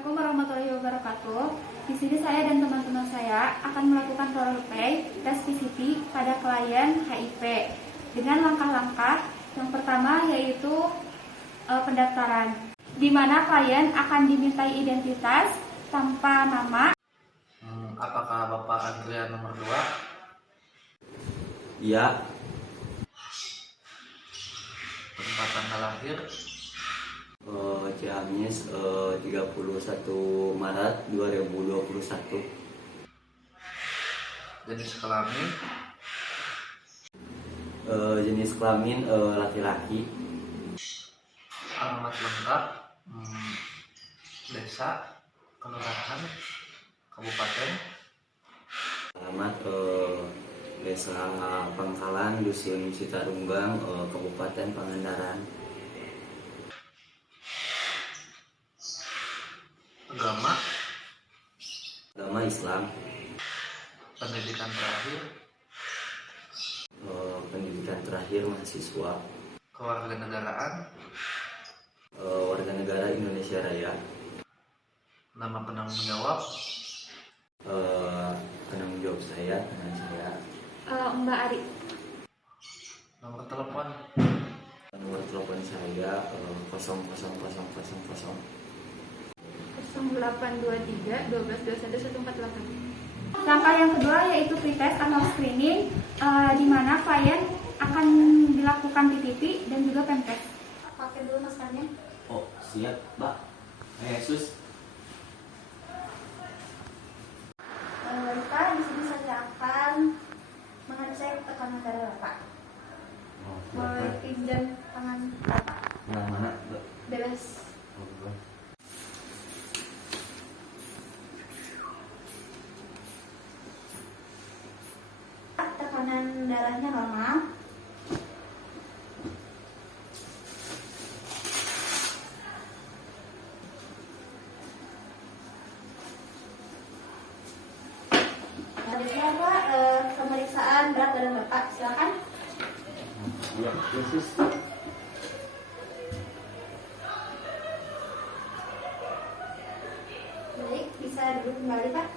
Assalamualaikum warahmatullahi wabarakatuh. Di sini saya dan teman-teman saya akan melakukan role play tes PCT pada klien HIV dengan langkah-langkah. Yang pertama yaitu pendaftaran, di mana klien akan dimintai identitas tanpa nama. Apakah Bapak antrian nomor 2? Iya. Tempat tanggal lahir? Ciamis 31 Maret 2021. Jenis kelamin? Jenis kelamin laki-laki. Alamat lengkap? Desa, kelurahan, kabupaten? Alamat Desa Pangkalan, Dusun Citarunggang, Kabupaten Pangandaran. Agama? Agama Islam. Pendidikan terakhir? Pendidikan terakhir mahasiswa. Kewarganegaraan? Warga negara Indonesia Raya. Nama penanggung jawab? Penanggung jawab saya, teman saya. Mbak Ari. Nomor telepon? Nomor telepon saya 00000 0823 1221 148. Langkah yang kedua yaitu pretest atau screening, di mana klien akan dilakukan PTP dan juga pentest. Pakai dulu maskernya. Oh, siap, Mbak. Yesus. Bapak, di sini saya akan mengecek tekanan darah Bapak. Boleh pinjam tangan Bapak? Yang mana, Mbak? Bebas. Tekanan darahnya normal. Selanjutnya Pak, pemeriksaan berat badan Bapak, silakan. Ya, Yesus. Baik, bisa duduk kembali Pak.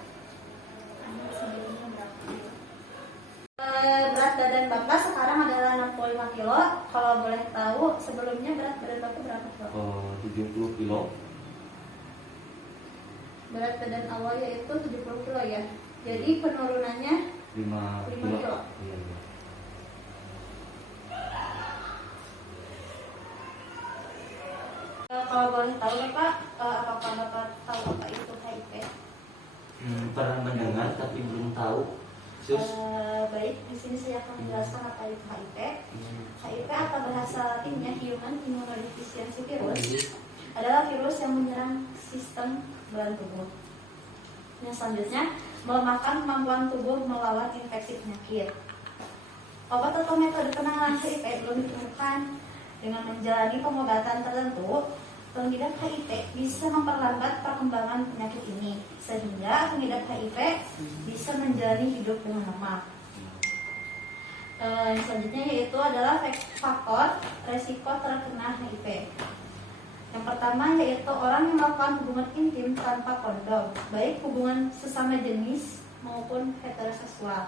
Sebelumnya berapa kilo? Berat badan Bapak sekarang adalah 65 kilo. Kalau boleh tahu sebelumnya berat badan Bapak berapa kilo? 70 kilo. Berat badan awal yaitu 70 kilo ya. Jadi penurunannya 5 5 kilo. kilo. Iya, iya. Kalau boleh tahu Bapak, apakah Bapak tahu apa itu HIV? Pernah mendengar tapi belum tahu. Sus. Baik, di sini saya akan menjelaskan apa itu HIV. HIV atau bahasa latinnya Human Immunodeficiency Virus adalah virus yang menyerang sistem bela tubuh. Yang selanjutnya, melemahkan kemampuan tubuh melawan infeksi penyakit. Obat atau metode penanganan HIV belum ditemukan. Dengan menjalani pengobatan tertentu, pengidap HIV bisa memperlambat perkembangan penyakit ini, sehingga pengidap HIV bisa menjalani hidup dengan normal. Selanjutnya yaitu adalah faktor resiko terkena HIV. Yang pertama yaitu orang yang melakukan hubungan intim tanpa kondom, baik hubungan sesama jenis maupun heteroseksual.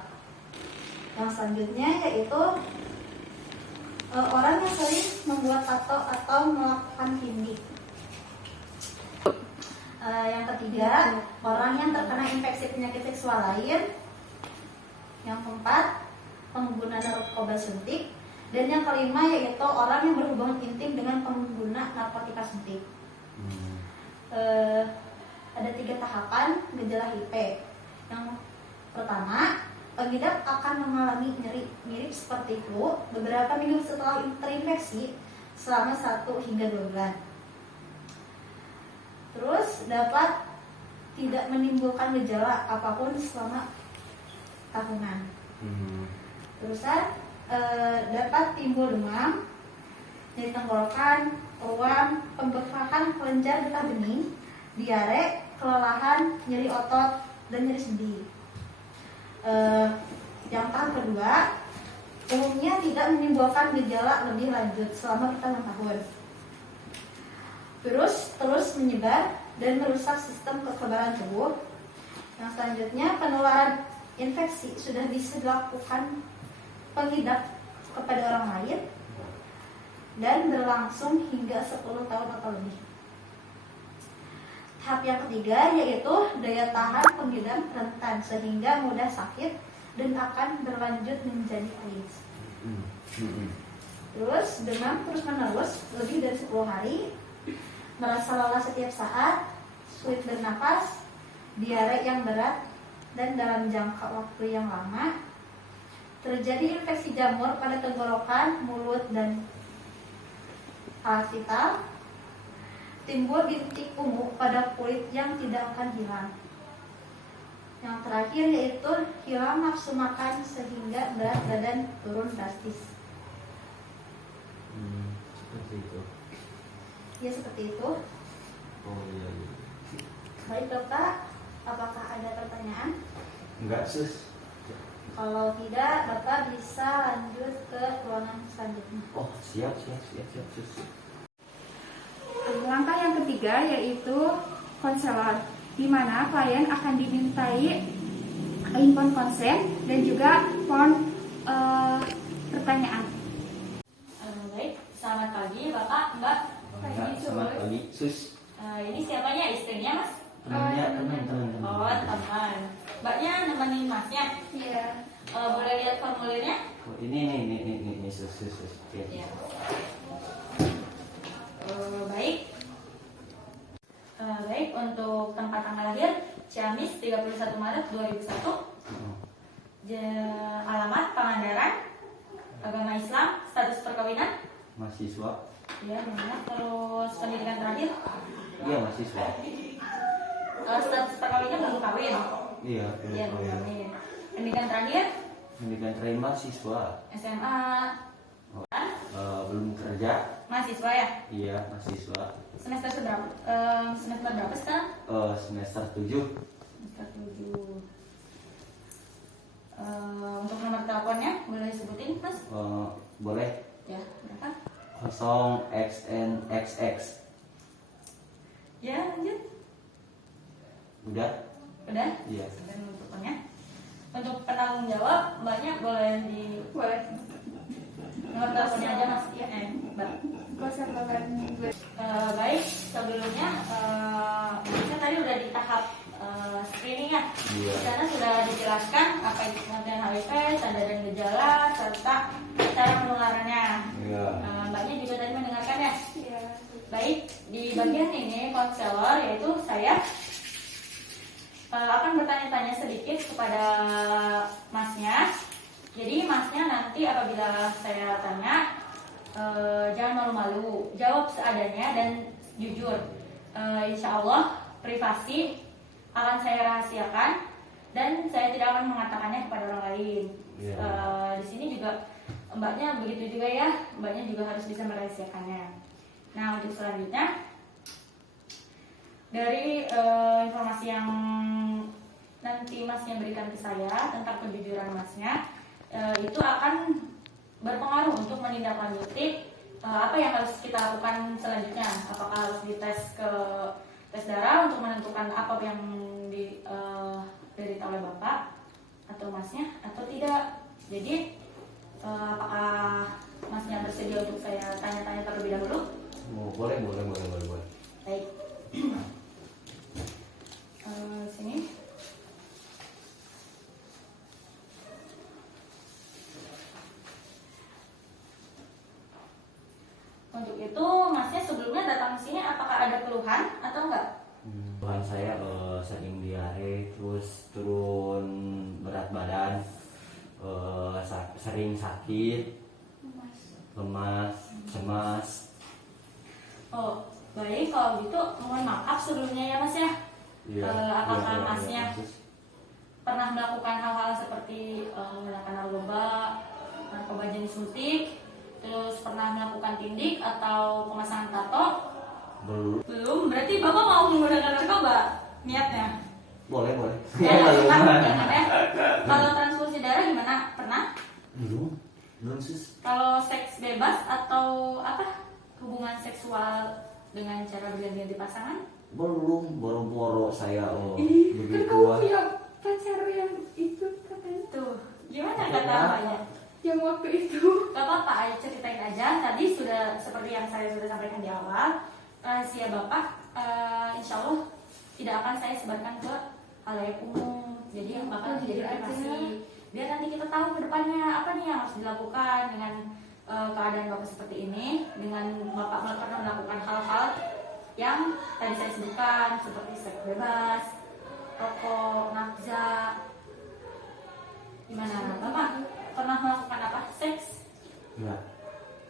Yang selanjutnya yaitu orang yang sering membuat tato atau melakukan kindik. Yang ketiga, orang yang terkena infeksi penyakit seksual lain. Yang keempat, pengguna narkoba suntik. Dan yang kelima yaitu orang yang berhubungan intim dengan pengguna narkotika suntik. Ada 3 tahapan gejala HIV. Yang pertama, pengidap akan mengalami nyeri mirip seperti flu beberapa minggu setelah terinfeksi selama 1 hingga 2 bulan. Terus dapat tidak menimbulkan gejala apapun selama tahunan. Terusan dapat timbul demam, nyeri tenggorokan, ruam, pembengkakan kelenjar getah bening, diare, kelelahan, nyeri otot, dan nyeri sendi. Yang tahap kedua, umumnya tidak menimbulkan gejala lebih lanjut selama bertahun-tahun. Virus terus menyebar dan merusak sistem kekebalan tubuh. Yang selanjutnya, penularan infeksi sudah bisa dilakukan pengidap kepada orang lain dan berlangsung hingga 10 tahun atau lebih. Tahap yang ketiga yaitu daya tahan pengidap rentan sehingga mudah sakit dan akan berlanjut menjadi AIDS. Terus demam terus-menerus lebih dari 10 hari, merasa lelah setiap saat, sulit bernafas, diare yang berat dan dalam jangka waktu yang lama, terjadi infeksi jamur pada tenggorokan, mulut, dan alat vital, timbul bintik ungu pada kulit yang tidak akan hilang. Yang terakhir yaitu hilang nafsu makan sehingga berat badan turun drastis. Seperti itu. Ya seperti itu. Oh iya, iya. Baik Bapak, apakah ada pertanyaan? Enggak sus. Kalau tidak, Bapak bisa lanjut ke ruangan selanjutnya. Oh siap sus. Langkah yang ketiga yaitu konselor, di mana klien akan dimintai info konsen dan juga form pertanyaan. Baik, selamat pagi Bapak, Mbak. Enggak, selamat pagi sus. Ini siapanya? Istrinya Mas? Teman. Oh, teman. Mbaknya nemenin Masnya? Iya. Boleh lihat formulirnya? Oh, ini sus. Ya. Iya. Baik. Baik, untuk tempat tanggal lahir Ciamis 31 Maret 2001. Alamat Pangandaran, agama Islam, status perkawinan. Mahasiswa. Iya, benar. Terus pendidikan terakhir. Iya mahasiswa. Status perkawinan belum kawin. Iya. Iya, belum kawin. Pendidikan terakhir Pendidikan terakhir mahasiswa. SMA. Belum kerja. Mahasiswa ya? Iya mahasiswa. Semester berapa? Semester berapa sekarang? Semester 7. Semester 7. Untuk nomor teleponnya boleh sebutin Mas? Boleh. Ya, berapa? 0xnxx. Ya, lanjut. Udah? Udah? Iya. Dan nomor teleponnya. Untuk penanggung jawab, Mbaknya boleh di Boleh. nomor teleponnya aja Mas. Ya, Mbak. Baik, sebelumnya kita tadi udah di tahap screening ya. Iya. Di sana sudah dijelaskan apa itu pengertian HIV, tanda dan gejala, serta cara penularannya. Iya. Mbaknya juga tadi mendengarkan ya. Iya. Baik, di bagian ini konselor yaitu saya akan bertanya-tanya sedikit kepada Masnya. Jadi Masnya nanti apabila saya tanya jangan malu-malu, jawab seadanya dan jujur. Insya Allah privasi akan saya rahasiakan dan saya tidak akan mengatakannya kepada orang lain. Yeah. Di sini juga Mbaknya begitu juga ya, Mbaknya juga harus bisa merahasiakannya. Nah untuk selanjutnya dari informasi yang nanti Masnya berikan ke saya tentang kejujuran Masnya, itu akan berpengaruh untuk menindaklanjuti apa yang harus kita lakukan selanjutnya. Apakah harus dites ke tes darah untuk menentukan apa yang diderita oleh Bapak atau Masnya atau tidak. Jadi apakah Masnya bersedia untuk saya tanya-tanya terlebih dahulu? Oh, boleh. Baik. Sini. Untuk itu, Masnya sebelumnya datang ke sini apakah ada keluhan atau enggak? Tuhan saya sering diare, terus turun berat badan, sering sakit, lemas, cemas. Oh, baik. Kalau gitu, mohon maaf sebelumnya ya Mas ya. Apakah Masnya pernah melakukan hal-hal seperti menggunakan narkoba jenis suntik, terus pernah melakukan tindik atau pemasangan tato? Belum. Berarti Bapak mau menggunakan narkoba niatnya? Boleh. Jangan ya. Kalau transfusi darah gimana? Pernah? Belum sus. Kalau seks bebas atau apa? Hubungan seksual dengan cara berganti-ganti pasangan? Belum, boro-boro saya Ih, kan begitu kamu ah. punya pacar yang itu katanya. Tuh, gimana Itu kata kenapa? Mbaknya? Yang waktu itu. Gak apa-apa, ayo ceritain aja. Tadi sudah seperti yang saya sudah sampaikan di awal, rahasia Bapak insya Allah tidak akan saya sebarkan ke halayak umum. Jadi Bapak jujur jadi aja. privasi. Biar nanti kita tahu ke depannya apa nih yang harus dilakukan dengan keadaan Bapak seperti ini, dengan Bapak pernah melakukan hal-hal yang tadi saya sebutkan seperti seks bebas, rokok, nafza. Gimana Bapak pernah melakukan apa? Seks? Ya,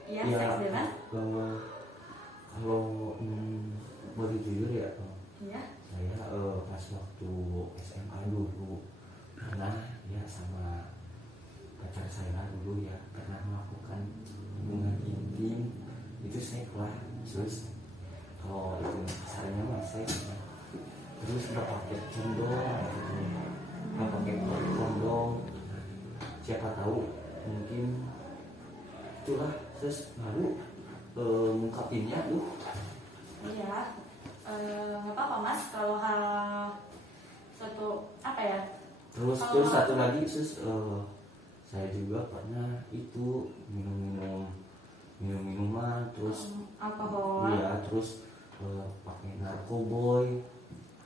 Iya, ya, seks bebas. kalau boleh jujur ya, Iya. saya pas waktu SMA dulu pernah ya sama pacar saya dulu ya pernah melakukan hubungan intim itu seks lah. Terus kalau itu kasarnya mah seks ya. Terus nggak pakai condom gitu, nggak pakai kondom, siapa tahu mungkin itulah. Terus baru mengungkapinnya tuh. Iya. Nggak apa-apa Mas kalau hal suatu apa ya? Terus satu lagi terus saya juga pernah itu minuman terus Alkohol. iya terus pakai narkoboy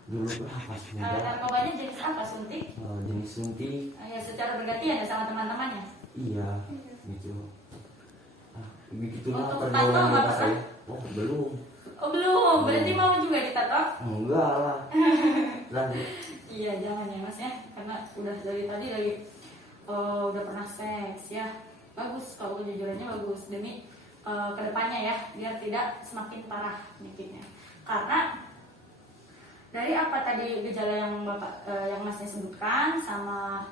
dulu pas muda Narkobanya jenis apa? Suntik? jenis suntik. Ya secara bergantian ya sama teman-temannya. Iya gitu. Begitulah Untuk pergaulan tato nggak bapak pernah? saya. Oh belum. Oh belum, berarti mau juga ditato? Enggak lah. Lanjut. Iya jangan ya Mas ya, karena udah dari tadi lagi udah pernah seks ya. Bagus kalau kejujurannya bagus demi kedepannya ya, biar tidak semakin parah penyakitnya. Karena dari apa tadi gejala yang Bapak yang Masnya sebutkan sama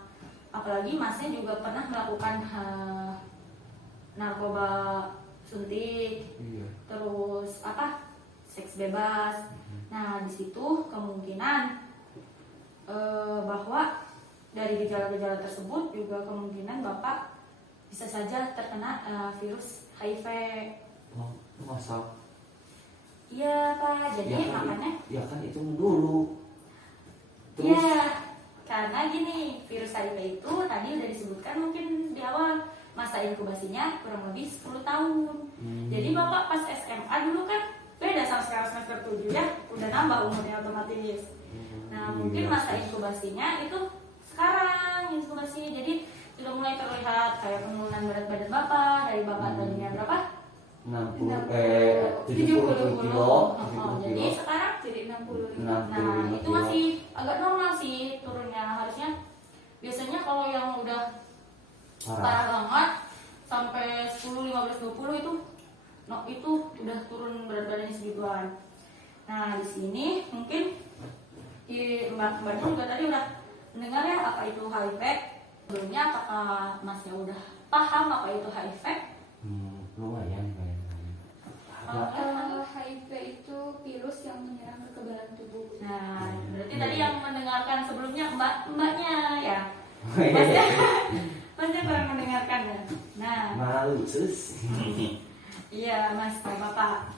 apalagi Masnya juga pernah melakukan narkoba suntik, Iya. terus apa seks bebas. Nah di situ kemungkinan bahwa dari gejala-gejala tersebut juga kemungkinan Bapak bisa saja terkena virus HIV. Oh, masa? Iya Pak, jadi Ya kan, makanya ya kan itu dulu. Terus iya, karena gini, virus HIV itu tadi udah disebutkan mungkin di awal masa inkubasinya kurang lebih 10 tahun. Jadi Bapak pas SMA dulu kan beda sama sekarang semester 7 ya, udah nambah umurnya otomatis. Nah, mungkin iya, masa terus. inkubasinya itu sekarang inkubasi. Jadi sudah mulai terlihat kayak penurunan berat badan Bapak dari Bapak tadinya berapa? 70 kilo, Jadi sekarang Jadi 60. nah 65 itu kilo. masih agak normal sih turunnya. Harusnya biasanya kalau yang udah Parah. parah banget sampai 10, 15, 20 itu udah turun berat badannya segituan. Nah di sini mungkin mbaknya juga tadi udah mendengar ya apa itu HIV. Sebelumnya apakah Masnya udah paham apa itu HIV? Lumayan. HIV itu virus yang menyerang kekebalan tubuh. Nah berarti tadi yang mendengarkan sebelumnya mbaknya ya. Masnya kurang mendengarkan ya. Nah Malu sus. iya Mas Bapak.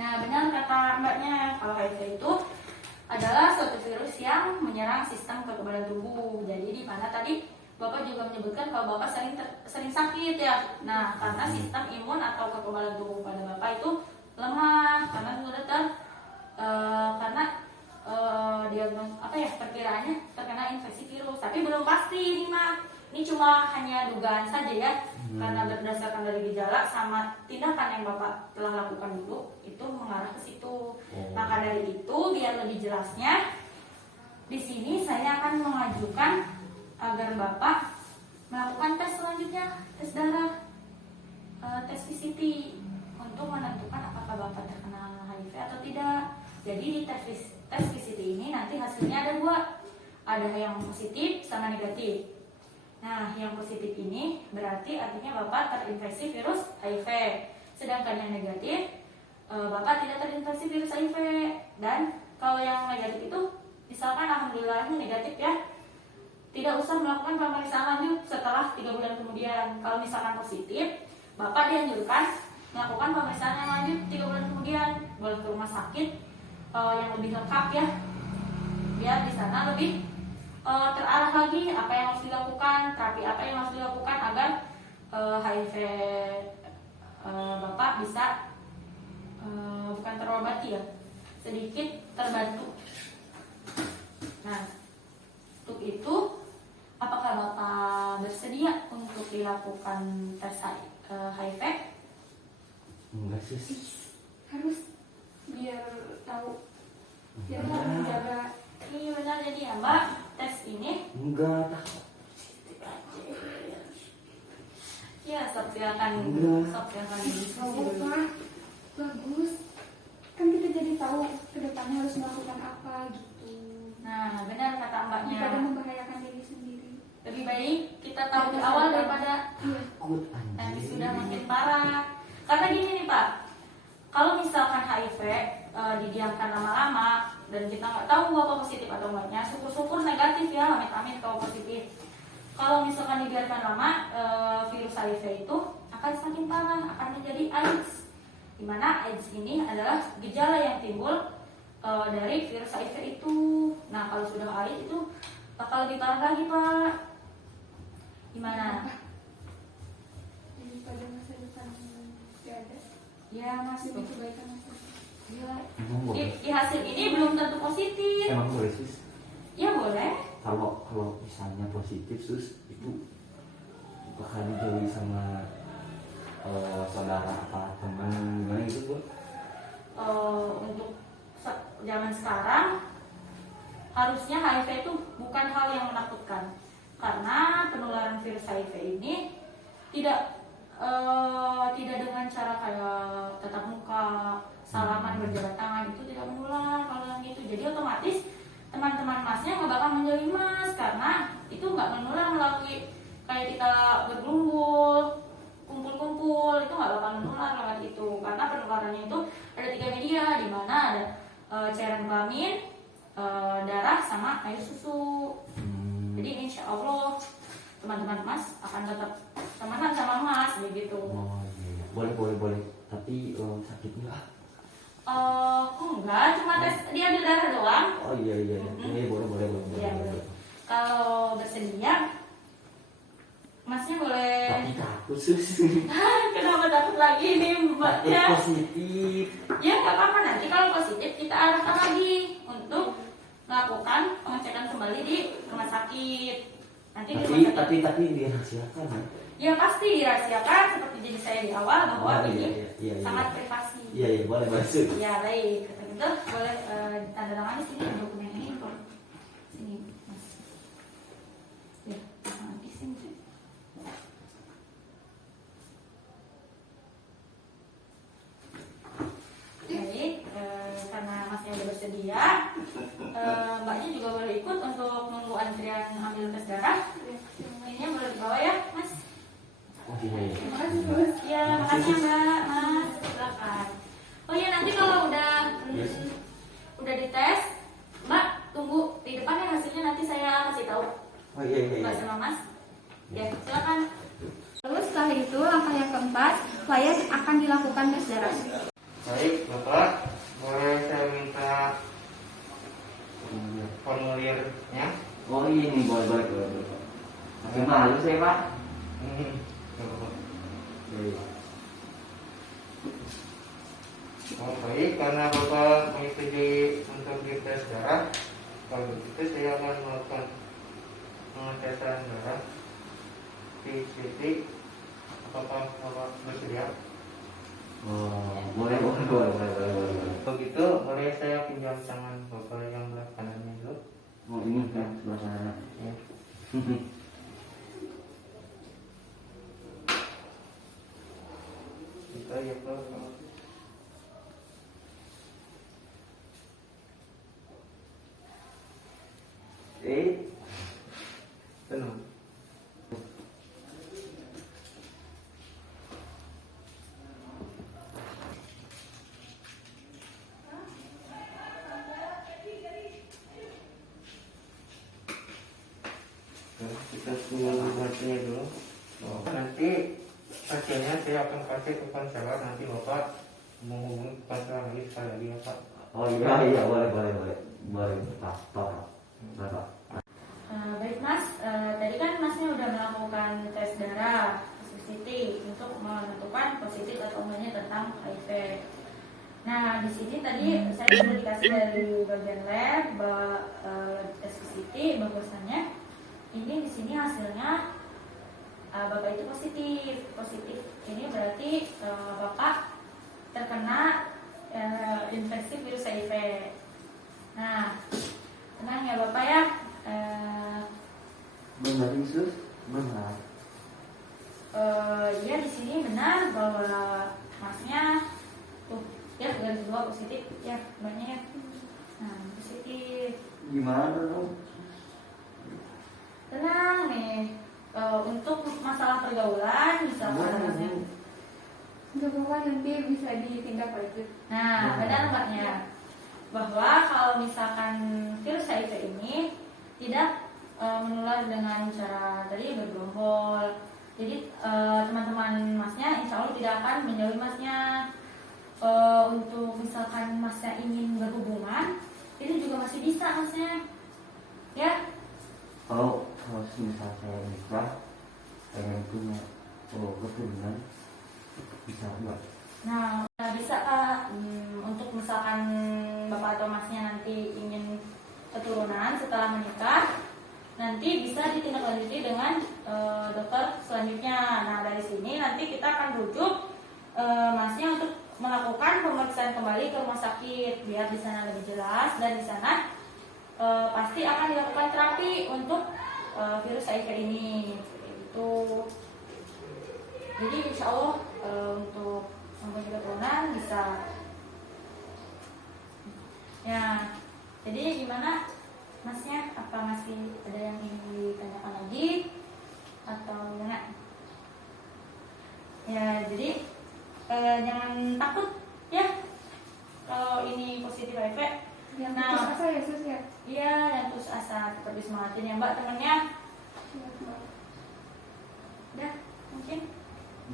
Nah benar kata mbaknya kalau HIV itu adalah suatu virus yang menyerang sistem kekebalan tubuh. Jadi di mana tadi Bapak juga menyebutkan kalau Bapak sering sakit ya. Nah karena sistem imun atau kekebalan tubuh pada Bapak itu lemah karena sudah karena diagnos apa ya perkiraannya terkena infeksi virus. Tapi belum pasti ini mah. Ini cuma hanya dugaan saja ya. Karena berdasarkan dari gejala sama tindakan yang Bapak telah lakukan dulu itu mengarah ke situ. Maka dari itu biar lebih jelasnya di sini saya akan mengajukan agar Bapak melakukan tes selanjutnya, tes darah, tes PCT untuk menentukan apakah Bapak terkena HIV atau tidak. Jadi di tes PCT ini nanti hasilnya ada 2, ada yang positif sama negatif. Nah, yang positif ini berarti artinya Bapak terinfeksi virus HIV. Sedangkan yang negatif, Bapak tidak terinfeksi virus HIV. Dan kalau yang negatif itu, misalkan alhamdulillahnya negatif ya, tidak usah melakukan pemeriksaan lanjut setelah 3 bulan kemudian. Kalau misalkan positif, Bapak dianjurkan melakukan pemeriksaan yang lanjut 3 bulan kemudian. Boleh ke rumah sakit yang lebih lengkap ya, biar di sana lebih terarah lagi apa yang harus dilakukan, terapi apa yang harus dilakukan agar HIV Bapak bisa bukan terobati ya, sedikit terbantu. Nah, untuk itu apakah Bapak bersedia untuk dilakukan tes HIV? Enggak sih. Harus biar tahu, biar Enggak. menjaga. Iya benar, jadi ya Mbak, tes ini Enggak. ya sok silakan diskusi Tahu dulu. Pak, bagus. Kan kita jadi tahu ke depannya harus melakukan apa gitu. Nah benar kata Mbaknya, Daripada membahayakan diri sendiri. lebih baik kita tahu di awal daripada Takut nanti anjing. sudah makin parah. Karena gini nih Pak, kalau misalkan HIV didiamkan lama-lama dan kita nggak tahu Bapak positif atau enggaknya, syukur-syukur negatif ya, amit-amit kalau positif. Kalau misalkan dibiarkan lama, virus HIV itu akan semakin parah, akan menjadi AIDS. Dimana AIDS ini adalah gejala yang timbul dari virus HIV itu. Nah kalau sudah AIDS itu bakal lebih parah lagi Pak. Gimana? Daripada masa depan tidak ada. Ya Mas, Demi kebaikan masa depan. ya. Emang boleh? Di hasil ini belum tentu positif. Emang boleh sus? Ya boleh. Kalau misalnya positif sus itu bakal dijauhi sama saudara apa teman gimana gitu bu? Untuk zaman sekarang harusnya HIV itu bukan hal yang menakutkan, karena penularan virus HIV ini tidak dengan cara kayak tatap muka, salaman, berjabat tangan, itu tidak menular kalau yang gitu. Jadi otomatis teman-teman masnya nggak bakal menjauhi mas, karena itu nggak menular melalui kayak kita bergerumbul, kumpul-kumpul, itu nggak bakal menular lewat itu, karena penularannya itu ada 3 media, di mana ada cairan kelamin, darah, sama air susu. Jadi insya Allah teman-teman mas akan tetap temenan sama mas begitu. Oh iya, boleh. Tapi sakit nggak? Enggak, cuma tes dia ambil darah doang. Oh iya. Boleh. Iya, boleh. Kalau bersedia, masnya boleh. Tapi takut sus. Kenapa takut lagi nih Takut mbaknya? positif. Ya nggak apa-apa, nanti kalau positif kita arahkan lagi untuk melakukan pengecekan kembali di rumah sakit. Nanti di rumah sakit. Tapi dirahasiakan ya. Ya pasti dirahasiakan seperti jadi saya di awal bahwa Oh, ini iya. sangat privasi. Iya boleh masuk. Ya baik, kata gitu boleh tanda tangan di sini dokumen ini kok. Sini mas. Ya, tangan di sini. Baik, karena masnya udah bersedia, mbaknya juga boleh ikut untuk menunggu antrian ambil tes darah. Ini boleh dibawa ya, mas. Oh iya. Terima kasih Mas. Ya, makasih mbak, mas. Silakan. Oh ya, nanti kalau udah dites, mbak tunggu di depan ya hasilnya, nanti saya kasih tahu. Oh iya. Mbak sama mas. Ya, silakan. Terus setelah itu langkah yang keempat, klien akan dilakukan tes darah. Baik, Bapak, boleh saya minta formulirnya? Oh ini boleh. Masih malu saya pak. Oh baik, karena Bapak menyetujui untuk dites darah, kalau begitu saya akan melakukan pengetesan darah di sini. Apakah Bapak bersedia? Oh boleh. Begitu, boleh saya pinjam tangan Bapak yang belah kanannya dulu? Oh ini kan sebelah sana. Ya. Kita ya Pak. Tenang. Kita tunggu hasilnya dulu. Nanti hasilnya saya akan kasih ke konselor. Nanti Bapak menghubungi konselor lagi sekali lagi ya Pak. Oh iya boleh Pak. Baik Mas, tadi kan Masnya udah melakukan tes darah positif untuk menentukan positif atau enggaknya tentang HIV. Nah di sini tadi saya sudah dikasih dari bagian lab tes positif, bahwasannya ini di sini hasilnya Bapak itu positif. Ini berarti Bapak terkena infeksi virus HIV. Nah, tenang ya Bapak ya. Benar Sus? Benar. Ya di sini benar bahwa Masnya ya garis 2 positif ya banyak ya. Nah positif. Gimana dong? Tenang nih. Untuk masalah pergaulan misalkan Masnya. Nggak apa-apa, nanti bisa ditindak lanjut. Nah, benar Mbaknya, bahwa kalau misalkan virus HIV ini tidak menular dengan cara tadi bergerombol. Jadi teman-teman Masnya insya Allah tidak akan menjauhi Masnya. Untuk misalkan Masnya ingin berhubungan, itu juga masih bisa Masnya. Ya. Kalau misal saya nikah, pengen punya keturunan, bisa nggak? Nah, bisa untuk misalkan Bapak atau Masnya nanti ingin keturunan setelah menikah, nanti bisa ditindaklanjuti dengan dokter selanjutnya. Nah, dari sini nanti kita akan rujuk Masnya untuk melakukan pemeriksaan kembali ke rumah sakit biar di sana lebih jelas, dan di sana pasti akan dilakukan terapi untuk virus HIV ini. Itu. Jadi insya Allah untuk mempunyai keturunan bisa. Ya, jadi gimana Masnya? Apa masih ada yang ingin ditanyakan lagi atau gimana? Ya, jadi jangan takut ya kalau ini positif HIV. Yang Nah, putus asa ya Sus ya? Iya, yang putus asa tetap disemangatin ya Mbak temennya. Udah, mungkin.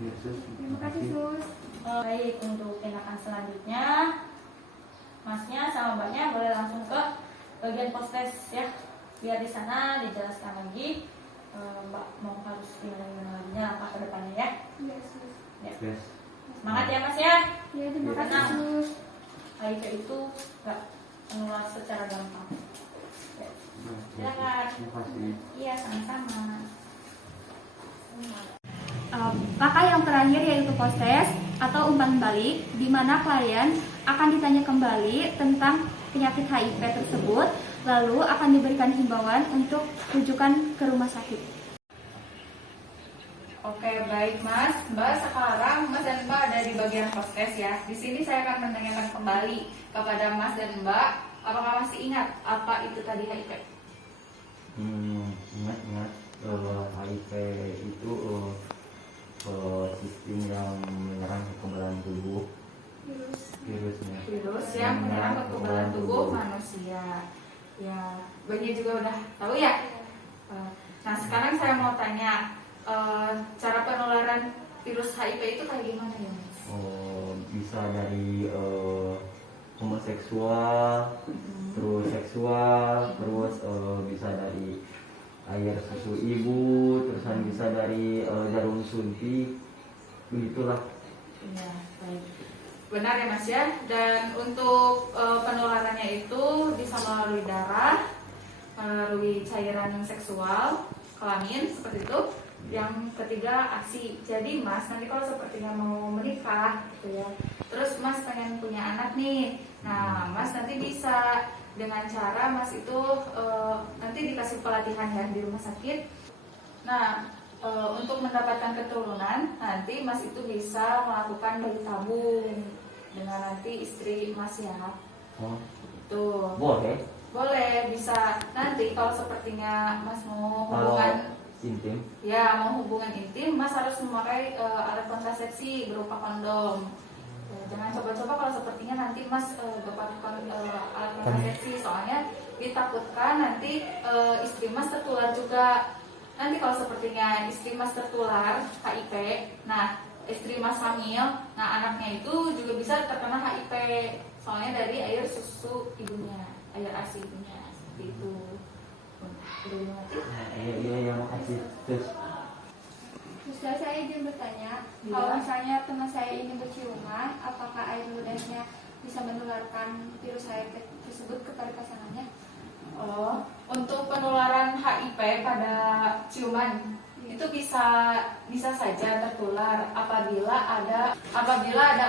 Iya Sus. Terima kasih Sus. Baik, untuk tindakan selanjutnya Masnya sama Mbaknya boleh langsung ke bagian poskes ya, biar di sana dijelaskan lagi Mbak mau harus gimana lagi langkah ke depannya ya. Iya Sus. Ya. Yes. Semangat ya Mas ya. Ya, terima kasih Tenang. Sus. HIV itu nggak menular secara gampang. Ya. Silakan. Terima kasih. Iya, sama-sama. Langkah yang terakhir yaitu post-test atau umpan balik, di mana klien akan ditanya kembali tentang penyakit HIV tersebut, lalu akan diberikan himbauan untuk rujukan ke rumah sakit. Oke, baik Mas, Mbak. Sekarang Mas dan Mbak ada di bagian post-test ya. Di sini saya akan menanyakan kembali kepada Mas dan Mbak, apakah masih ingat apa itu tadi HIV? Ingat HIV itu sistem yang menyerang kekebalan tubuh, virusnya. Virus yang menyerang kekebalan tubuh manusia. Ya, banyak juga udah tahu ya. Nah, sekarang saya mau tanya, cara penularan virus HIV itu kayak gimana ya Mas? Bisa dari homoseksual, terus seksual, terus bisa dari air susu ibu, terusan bisa dari jarum suntik, begitulah. Iya, baik. Benar ya Mas ya. Dan untuk penularannya itu bisa melalui darah, melalui cairan seksual, kelamin seperti itu. Yang ketiga ASI. Jadi Mas nanti kalau sepertinya mau menikah gitu ya, terus Mas pengen punya anak nih, nah Mas nanti bisa dengan cara Mas itu nanti dikasih pelatihan ya di rumah sakit. Nah untuk mendapatkan keturunan nanti Mas itu bisa melakukan bayi tabung dengan nanti istri Mas ya. Tuh. Boleh bisa nanti kalau sepertinya Mas mau hubungan intim. Ya, mau hubungan intim, Mas harus memakai alat kontrasepsi berupa kondom. Jangan coba-coba kalau sepertinya nanti Mas berpakai alat kontrasepsi, soalnya ditakutkan nanti istri Mas tertular juga. Nanti kalau sepertinya istri Mas tertular HIV, nah istri mas hamil, nah anaknya itu juga bisa terkena HIV, soalnya dari air susu ibunya, air ASI ibunya, seperti itu. Udah mengerti? Nah, iya makasih. Terus Terus saya izin bertanya, Iya. kalau misalnya teman saya ini berciuman, apakah air ludahnya bisa menularkan virus HIV tersebut kepada pasangannya? Oh, untuk penularan HIV pada ciuman itu bisa saja tertular apabila ada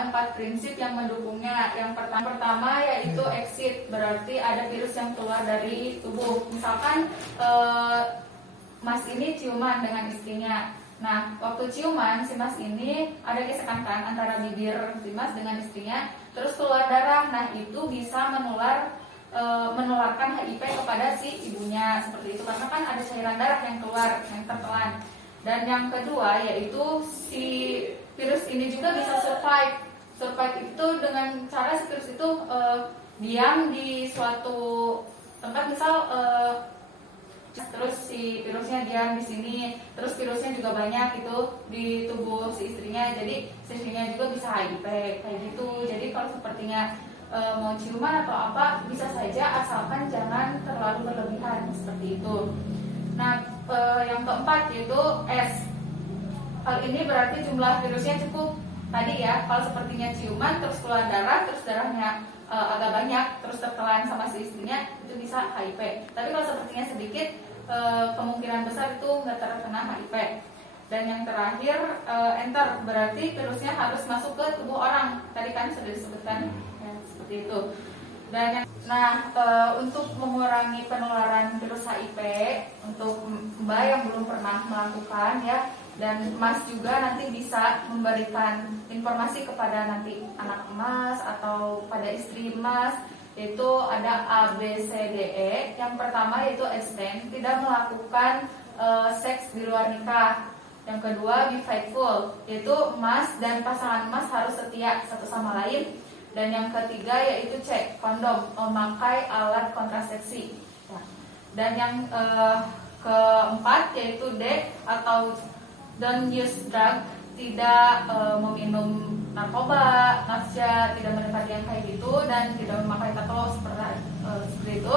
4 prinsip yang mendukungnya. Yang pertama yaitu exit, berarti ada virus yang keluar dari tubuh. Misalkan mas ini ciuman dengan istrinya. Nah, waktu ciuman si mas ini ada gesekan kan antara bibir si mas dengan istrinya, terus keluar darah. Nah, itu bisa menularkan HIV kepada si ibunya, seperti itu, karena kan ada cairan darah yang keluar, yang tertelan. Dan yang kedua yaitu si virus ini juga bisa survive itu dengan cara si virus itu diam di suatu tempat, misal terus si virusnya diam di sini, terus virusnya juga banyak itu di tubuh si istrinya, jadi si istrinya juga bisa HIV kayak gitu. Jadi kalau sepertinya mau ciuman atau apa bisa saja, asalkan jangan terlalu berlebihan seperti itu. Nah, yang keempat yaitu S. Hal ini berarti jumlah virusnya cukup tadi ya. Kalau sepertinya ciuman terus keluar darah, terus darahnya agak banyak, terus tertelan sama si istrinya, itu bisa HIV. Tapi kalau sepertinya sedikit, kemungkinan besar itu nggak terkena HIV. Dan yang terakhir enter, berarti virusnya harus masuk ke tubuh orang. Tadi kan sudah disebutkan ya, seperti itu. Dan untuk mengurangi penularan virus HIV, untuk Mbak yang belum pernah melakukan ya, dan Mas juga nanti bisa memberikan informasi kepada nanti anak Mas atau pada istri Mas, yaitu ada ABCDE. Yang pertama yaitu abstain, tidak melakukan seks di luar nikah. Yang kedua be faithful, yaitu Mas dan pasangan Mas harus setia satu sama lain. Dan yang ketiga yaitu C, kondom, memakai alat kontrasepsi. Dan yang keempat yaitu D atau don't use drug, tidak meminum narkoba, nafsa, tidak mendekati yang kayak gitu, dan tidak memakai tato seperti itu.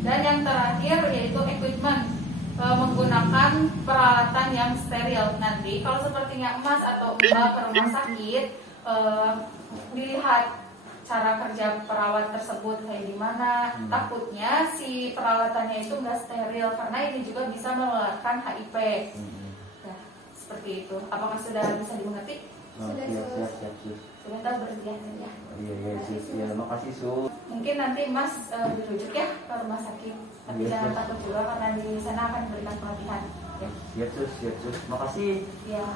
Dan yang terakhir yaitu equipment, menggunakan peralatan yang steril. Nanti kalau sepertinya Mas atau Mbak ke rumah sakit, dilihat cara kerja perawat tersebut kayak gimana. Takutnya si peralatannya itu nggak steril, karena ini juga bisa menularkan HIV. Nah, seperti itu. Apakah sudah bisa dimengerti? Siap. Sebentar berhenti ya. Iya, makasih Su. Mungkin nanti Mas dirujuk ya ke rumah sakit. Tapi Iya, jangan siap. takut juga, karena di sana akan diberikan pelatihan. Ya. Siap Sus. Makasih. Ya.